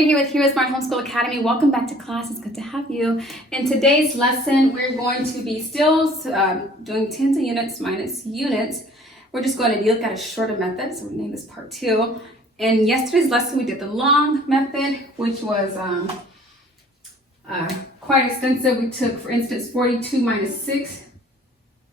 You're here with HeroesMart Homeschool Academy. Welcome back to class. It's good to have you. In today's lesson, we're going to be still doing tens of units minus units. We're just going to look at a shorter method, so we name this part 2. In yesterday's lesson, we did the long method, which was quite extensive. We took, for instance, 42 minus 6,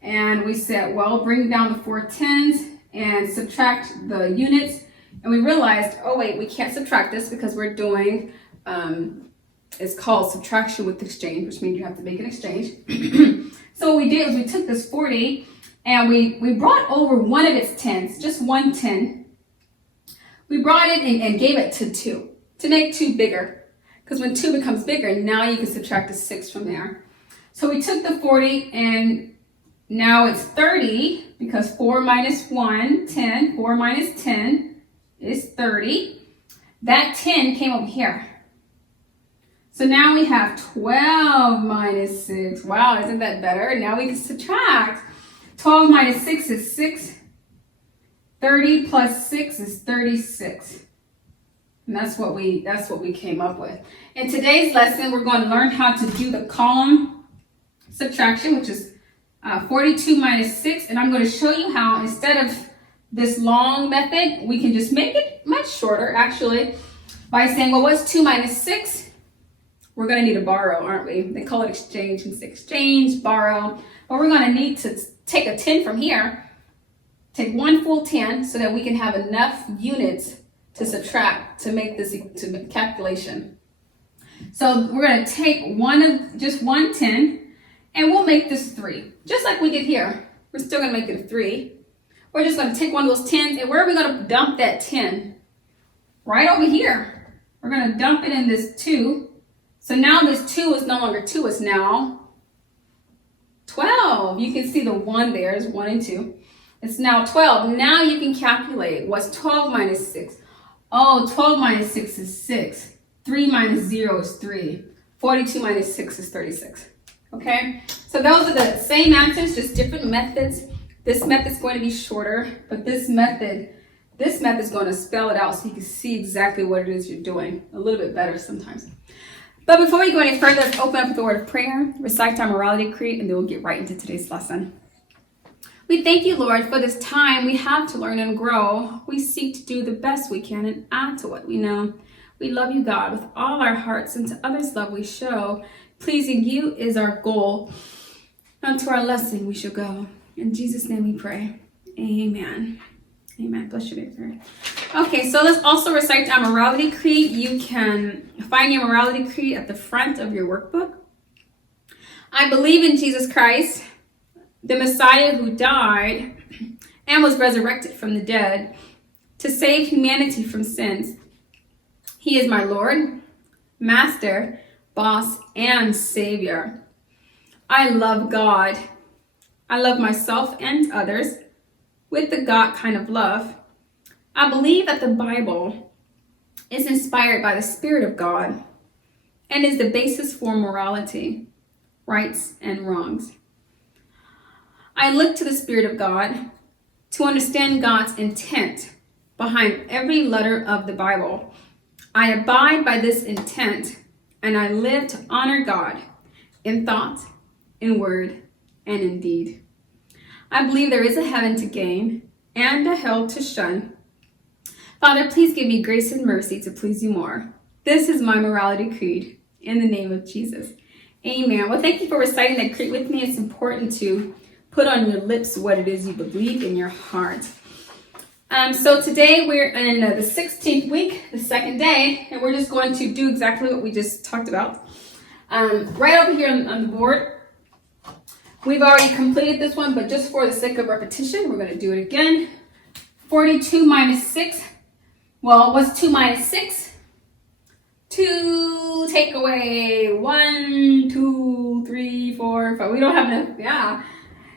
and we said, well, bring down the 4 tens and subtract the units. And we realized, oh wait, we can't subtract this because we're doing, it's called subtraction with exchange, which means you have to make an exchange. So what we did was we took this 40 and we brought over one of its tens, just one 10. We brought it and gave it to 2 to make 2 bigger. Because when 2 becomes bigger, now you can subtract a 6 from there. So we took the 40 and now it's 30 because 4 minus 1, 10, 4 minus 10 is 30. That 10 came over here. So now we have 12 minus 6. Wow, isn't that better? Now we can subtract. 12 minus 6 is 6. 30 plus 6 is 36. And that's what we came up with. In today's lesson, we're going to learn how to do the column subtraction, which is 42 minus 6. And I'm going to show you how, instead of this long method, we can just make it much shorter, actually, by saying, well, what's 2 minus 6? We're going to need to borrow, aren't we? They call it exchange and exchange, borrow. But we're going to need to take a 10 from here, take one full 10 so that we can have enough units to subtract to make this calculation. So we're going to take just one 10 and we'll make this 3, just like we did here. We're still going to make it a 3. We're just going to take one of those 10s, and where are we going to dump that 10? Right over here. We're going to dump it in this 2. So now this 2 is no longer 2, it's now 12. You can see the 1 there is 1 and 2. It's now 12. Now you can calculate what's 12 minus 6. Oh, 12 minus 6 is 6. 3 minus 0 is 3. 42 minus 6 is 36. Okay? So those are the same answers, just different methods. This method is going to be shorter, but this method is going to spell it out so you can see exactly what it is you're doing a little bit better sometimes. But before we go any further, let's open up with a word of prayer, recite our morality creed, and then we'll get right into today's lesson. We thank you, Lord, for this time we have to learn and grow. We seek to do the best we can and add to what we know. We love you, God, with all our hearts, and to others' love we show. Pleasing you is our goal. Unto our lesson we shall go. In Jesus' name we pray. Amen. Amen. Bless you, baby. Okay, so let's also recite our morality creed. You can find your morality creed at the front of your workbook. I believe in Jesus Christ, the Messiah who died and was resurrected from the dead to save humanity from sins. He is my Lord, Master, Boss, and Savior. I love God. I love myself and others with the God kind of love. I believe that the Bible is inspired by the Spirit of God and is the basis for morality, rights, and wrongs. I look to the Spirit of God to understand God's intent behind every letter of the Bible. I abide by this intent, and I live to honor God in thought, in word, and in deed. I believe there is a heaven to gain and a hell to shun. Father, please give me grace and mercy to please you more. This is my morality creed in the name of Jesus. Amen. Well, thank you for reciting that creed with me. It's important to put on your lips what it is you believe in your heart. So today we're in the 16th week, the second day, and we're just going to do exactly what we just talked about. Right over here on the board, we've already completed this one, but just for the sake of repetition, we're going to do it again. 42 minus 6. Well, what's 2 minus 6? 2, take away 1, 2, 3, 4, 5. We don't have enough. Yeah.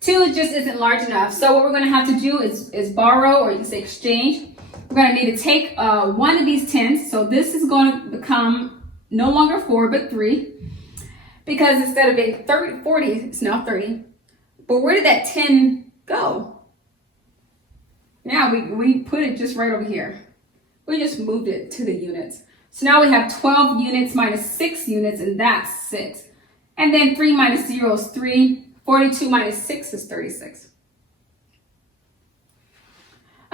2 just isn't large enough. So what we're going to have to do is borrow, or you can say exchange. We're going to need to take one of these 10s. So this is going to become no longer 4, but 3. Because instead of being 40, it's now 30. But where did that 10 go? Yeah, we put it just right over here. We just moved it to the units. So now we have 12 units minus 6 units, and that's 6. And then 3 minus 0 is 3. 42 minus 6 is 36.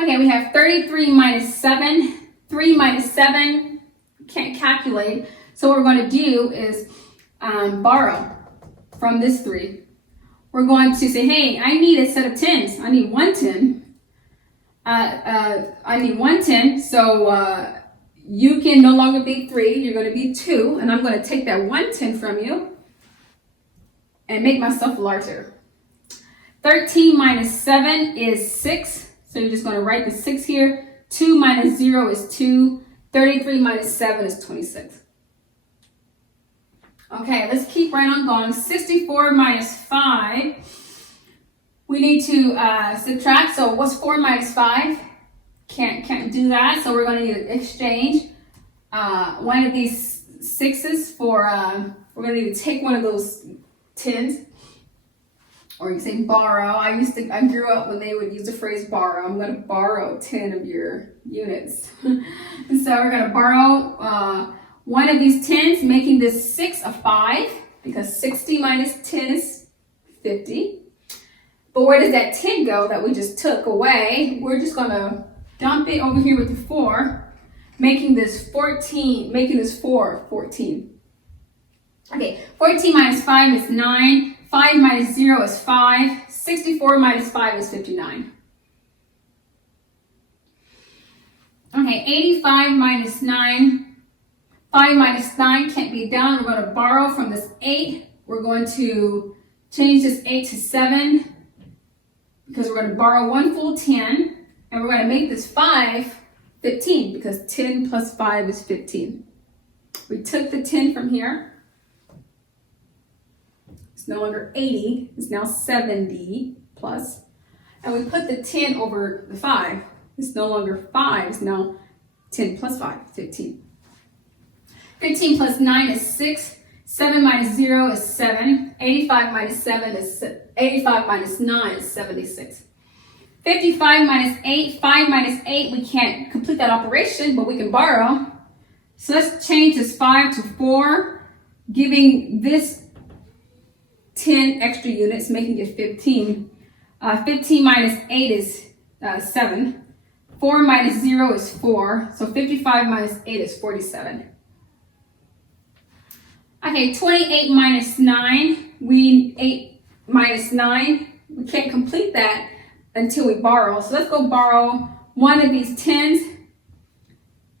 Okay, we have 33 minus 7. 3 minus 7, can't calculate. So what we're going to do is borrow from this 3. We're going to say, hey, I need a set of 10s. I need one 10. I need one 10. So you can no longer be 3. You're going to be 2. And I'm going to take that one 10 from you and make myself larger. 13 minus 7 is 6. So you're just going to write the 6 here. 2 minus 0 is 2. 33 minus 7 is 26. Okay, let's keep right on going. 64 minus 5. We need to subtract. So what's 4 minus 5? Can't do that. So we're going to need to exchange one of these 6s for, we're going to need to take one of those 10s. Or you can say borrow. I grew up when they would use the phrase borrow. I'm going to borrow 10 of your units. And so we're going to borrow one of these 10s, making this 6 a 5, because 60 minus 10 is 50. But where does that 10 go that we just took away? We're just going to dump it over here with the 4, making this 14, making this 4, 14. Okay, 14 minus 5 is 9. 5 minus 0 is 5. 64 minus 5 is 59. Okay, 85 minus 9. 5 minus 9 can't be done. We're going to borrow from this 8. We're going to change this 8 to 7 because we're going to borrow one full 10. And we're going to make this 5 15 because 10 plus 5 is 15. We took the 10 from here. It's no longer 80, it's now 70 plus. And we put the 10 over the 5. It's no longer 5, it's now 10 plus 5, 15. 15 plus 9 is 6. 7 minus 0 is 7. 85 minus 7 is 85 minus 9 is 76. 55 minus 8, 5 minus 8, we can't complete that operation, but we can borrow. So let's change this 5 to 4, giving this 10 extra units, making it 15. 15 minus 8 is 7. 4 minus 0 is 4. So 55 minus 8 is 47. Okay, 28 minus 9. We need 8 minus 9. We can't complete that until we borrow. So let's go borrow one of these 10s.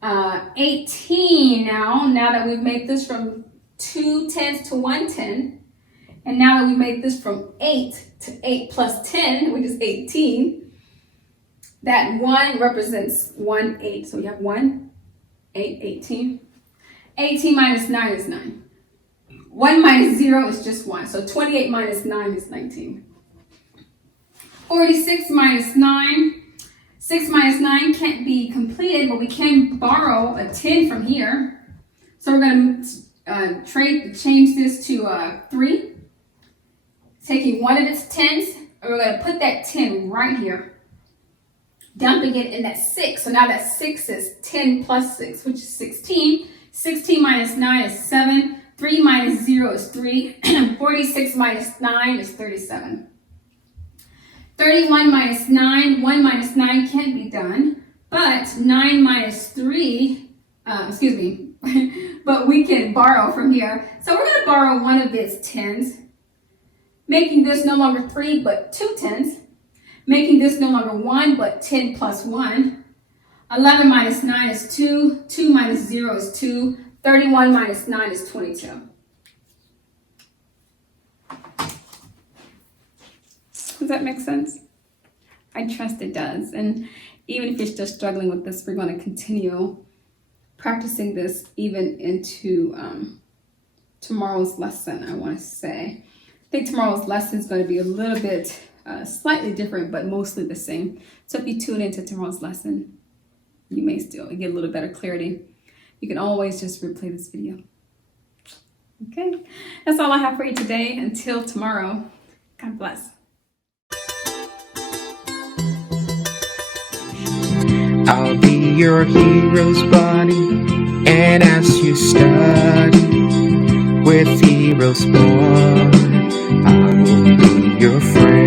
18 now that we've made this from 2 10s to 1 10. And now that we made this from 8 to 8 plus 10, which is 18, that 1 represents 1 8. So we have 1, 8, 18. 18 minus 9 is 9. 1 minus 0 is just 1. So 28 minus 9 is 19. 46 minus 9. 6 minus 9 can't be completed, but we can borrow a 10 from here. So we're going to change this to 3. Taking one of its 10s, and we're going to put that 10 right here. Dumping it in that 6. So now that 6 is 10 plus 6, which is 16. 16 minus 9 is 7. 3 minus 0 is 3. 46 minus 9 is 37. 31 minus 9. 1 minus 9 can't be done. But 9 minus 3, but we can borrow from here. So we're going to borrow one of its 10s. Making this no longer 3, but 2 10s. Making this no longer 1, but 10 plus 1. 11 minus 9 is 2. 2 minus 0 is 2. 31 minus 9 is 22. Does that make sense? I trust it does. And even if you're still struggling with this, we're going to continue practicing this even into tomorrow's lesson, I want to say. I think tomorrow's lesson is going to be a little bit slightly different, but mostly the same. So if you tune into tomorrow's lesson, you may still get a little better clarity. You can always just replay this video. Okay, that's all I have for you today. Until tomorrow, God bless. I'll be your hero's buddy. And as you study with HeroesMart, I will be your friend.